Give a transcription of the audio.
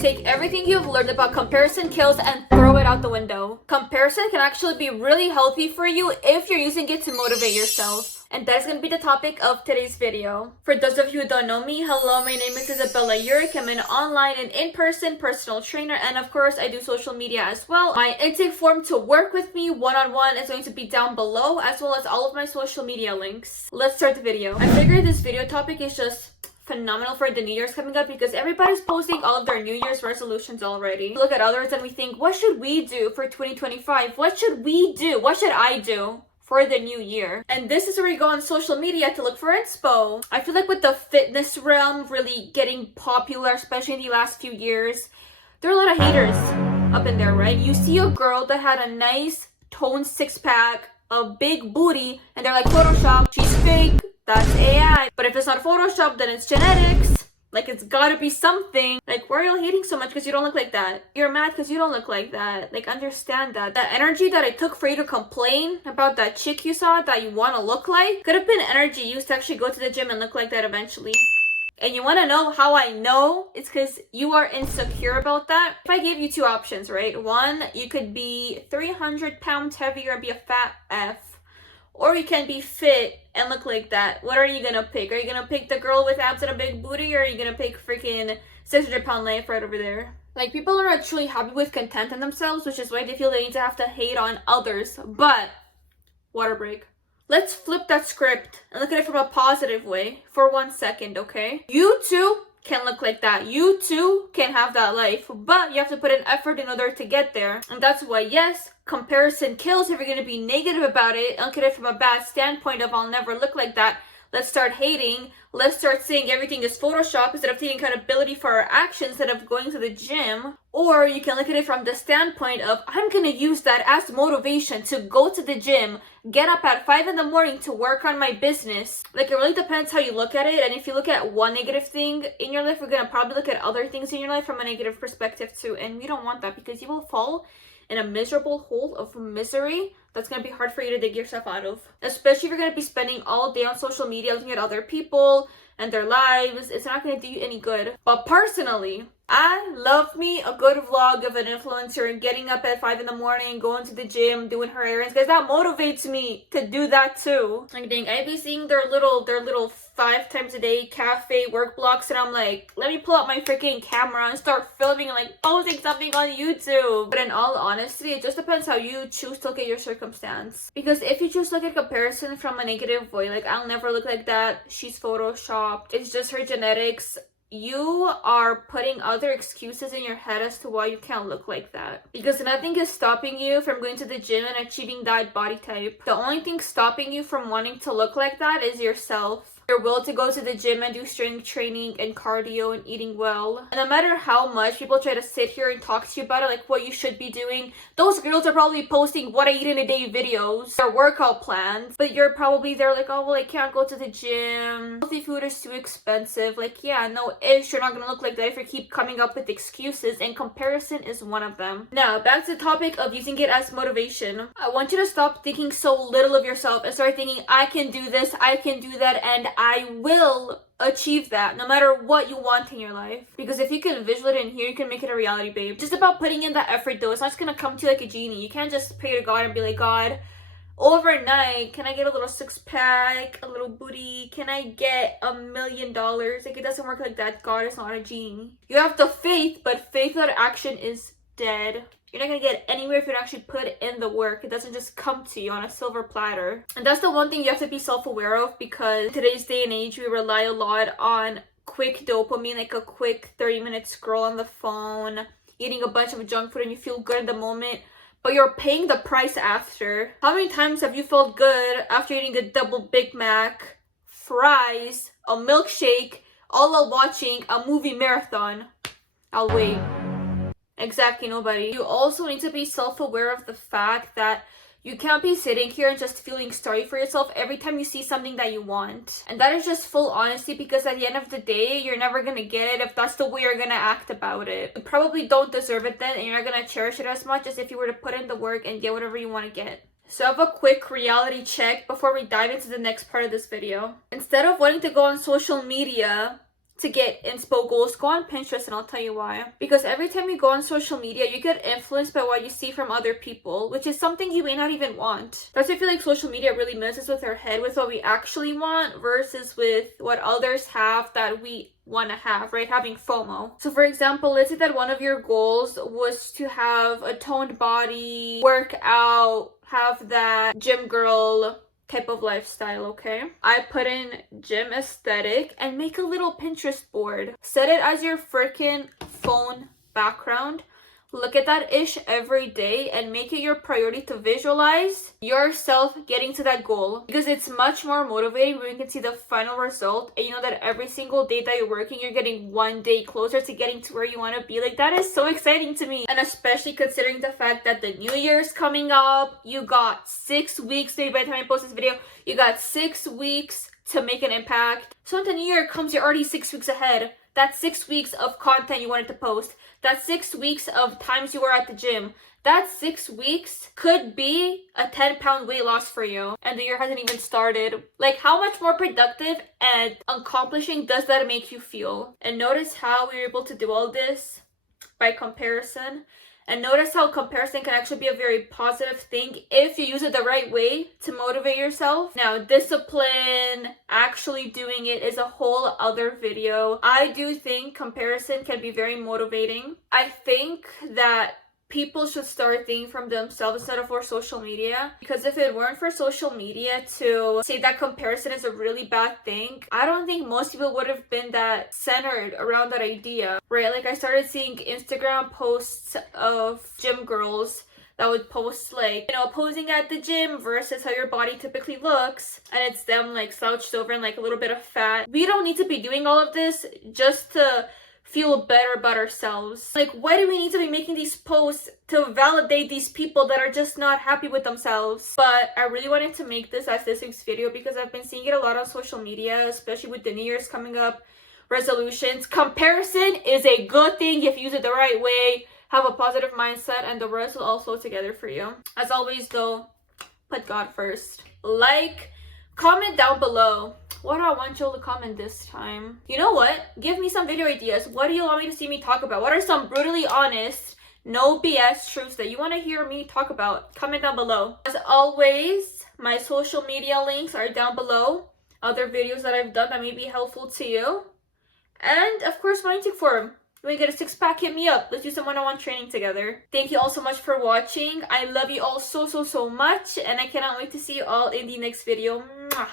Take everything you've learned about comparison kills and throw it out the window. Comparison can actually be really healthy for you if you're using it to motivate yourself. And that is going to be the topic of today's video. For those of you who don't know me, hello, my name is Isabella Yurik. I'm an online and in-person personal trainer, and of course, I do social media as well. My intake form to work with me one-on-one is going to be down below, as well as all of my social media links. Let's start the video. I figured this video topic is just phenomenal for the New Year's coming up because everybody's posting all of their New Year's resolutions already. We look at others and we think, what should we do for 2025? What should we do? What should I do for the new year? And this is where we go on social media to look for inspo. I feel like with the fitness realm really getting popular, especially in the last few years, there are a lot of haters up in there, right? You see a girl that had a nice toned six-pack, a big booty, and they're like, Photoshop, she's fake, that's AI. But if it's not Photoshop, then it's genetics. Like, it's gotta be something. Like, why are you hating so much because you don't look like that? You're mad because you don't look like that. Like, understand that. That energy that I took for you to complain about that chick you saw that you want to look like could have been energy used to actually go to the gym and look like that eventually. And you want to know how I know? It's because you are insecure about that. If I gave you two options, right? One, you could be 300 pounds heavier and be a fat F. Or you can be fit and look like that. What are you gonna pick? Are you gonna pick the girl with abs and a big booty? Or are you gonna pick freaking 600-pound life right over there? Like, people are not truly happy with content in themselves, which is why they feel they need to have to hate on others. But, water break. Let's flip that script and look at it from a positive way for 1 second, okay? You too can look like that. You too can have that life, but you have to put an effort in order to get there. And that's why, yes, comparison kills. If you're going to be negative about it, look at it from a bad standpoint of I'll never look like that, let's start hating. Let's start saying everything is Photoshop instead of taking accountability for our actions instead of going to the gym. Or you can look at it from the standpoint of I'm going to use that as motivation to go to the gym, get up at 5 in the morning to work on my business. Like, it really depends how you look at it. And if you look at one negative thing in your life, we're going to probably look at other things in your life from a negative perspective too. And we don't want that because you will fall in a miserable hole of misery that's going to be hard for you to dig yourself out of. Especially if you're going to be spending all day on social media looking at other people and their lives. It's not going to do you any good. But personally, I love me a good vlog of an influencer getting up at 5 in the morning, going to the gym, doing her errands, because that motivates me to do that too. Like, dang, I be seeing their little 5 times a day cafe work blocks, and I'm like, let me pull out my freaking camera and start filming and like posting something on YouTube. But in all honesty, it just depends how you choose to look at your circumstance. Because if you just look at comparison from a negative way, like, I'll never look like that, she's photoshopped, it's just her genetics, you are putting other excuses in your head as to why you can't look like that. Because nothing is stopping you from going to the gym and achieving that body type. The only thing stopping you from wanting to look like that is yourself. Your will to go to the gym and do strength training and cardio and eating well. And no matter how much people try to sit here and talk to you about it, like what you should be doing, those girls are probably posting what I eat in a day videos, their workout plans, but you're probably there like, oh, well, I can't go to the gym, healthy food is too expensive. Like, yeah, no ish, you're not gonna look like that if you keep coming up with excuses, and comparison is one of them. Now, back to the topic of using it as motivation. I want you to stop thinking so little of yourself and start thinking, I can do this, I can do that, and I will achieve that no matter what you want in your life. Because if you can visualize it in here, you can make it a reality, babe. Just about putting in that effort though. It's not just gonna come to you like a genie. You can't just pray to God and be like, God, overnight, can I get a little six-pack, a little booty? Can I get $1 million? Like, it doesn't work like that. God is not a genie. You have the faith, but faith without action is dead. You're not gonna get anywhere if you don't actually put in the work. It doesn't just come to you on a silver platter. And that's the one thing you have to be self-aware of, because in today's day and age, we rely a lot on quick dopamine, like a quick 30-minute scroll on the phone, eating a bunch of junk food, and you feel good in the moment, but you're paying the price after. How many times have you felt good after eating a double Big Mac, fries, a milkshake, all while watching a movie marathon? I'll wait. Exactly, nobody. You also need to be self-aware of the fact that you can't be sitting here and just feeling sorry for yourself every time you see something that you want. And that is just full honesty, because at the end of the day, you're never gonna get it if that's the way you're gonna act about it. You probably don't deserve it then, and you're not gonna cherish it as much as if you were to put in the work and get whatever you want to get. So I have a quick reality check before we dive into the next part of this video. Instead of wanting to go on social media to get inspo goals, go on Pinterest, and I'll tell you why. Because every time you go on social media, you get influenced by what you see from other people, which is something you may not even want. That's why I feel like social media really messes with our head with what we actually want versus with what others have that we want to have, right? Having FOMO. So for example, let's say that one of your goals was to have a toned body, work out, have that gym girl type of lifestyle, okay? I put in gym aesthetic and make a little Pinterest board. Set it as your freaking phone background. Look at that ish every day and make it your priority to visualize yourself getting to that goal, because it's much more motivating when you can see the final result and you know that every single day that you're working, you're getting one day closer to getting to where you want to be. Like, that is so exciting to me. And especially considering the fact that the new year's coming up, you got 6 weeks, maybe by the time I post this video, you got 6 weeks to make an impact. So when the new year comes, you're already 6 weeks ahead. That's 6 weeks of content you wanted to post. That's 6 weeks of times you were at the gym. That 6 weeks could be a 10-pound weight loss for you. And the year hasn't even started. Like, how much more productive and accomplishing does that make you feel? And notice how we were able to do all this by comparison. And notice how comparison can actually be a very positive thing if you use it the right way to motivate yourself. Now, discipline, actually doing it is a whole other video. I do think comparison can be very motivating. I think that people should start thinking from themselves instead of for social media, because if it weren't for social media to say that comparison is a really bad thing, I don't think most people would have been that centered around that idea, right? Like, I started seeing Instagram posts of gym girls that would post, like, you know, posing at the gym versus how your body typically looks, and it's them like slouched over and like a little bit of fat. We don't need to be doing all of this just to feel better about ourselves. Like, why do we need to be making these posts to validate these people that are just not happy with themselves? But I really wanted to make this as this week's video because I've been seeing it a lot on social media, especially with the New Year's coming up, resolutions. Comparison is a good thing if you use it the right way, have a positive mindset, and the rest will all flow together for you. As always though, put God first. Like, comment down below. What do I want y'all to comment this time? You know what? Give me some video ideas. What do you want me to see me talk about? What are some brutally honest, no BS truths that you want to hear me talk about? Comment down below. As always, my social media links are down below. Other videos that I've done that may be helpful to you. And of course, my TikTok forum. You want to get a 6-pack? Hit me up. Let's do some one-on-one training together. Thank you all so much for watching. I love you all so much. And I cannot wait to see you all in the next video. Mwah.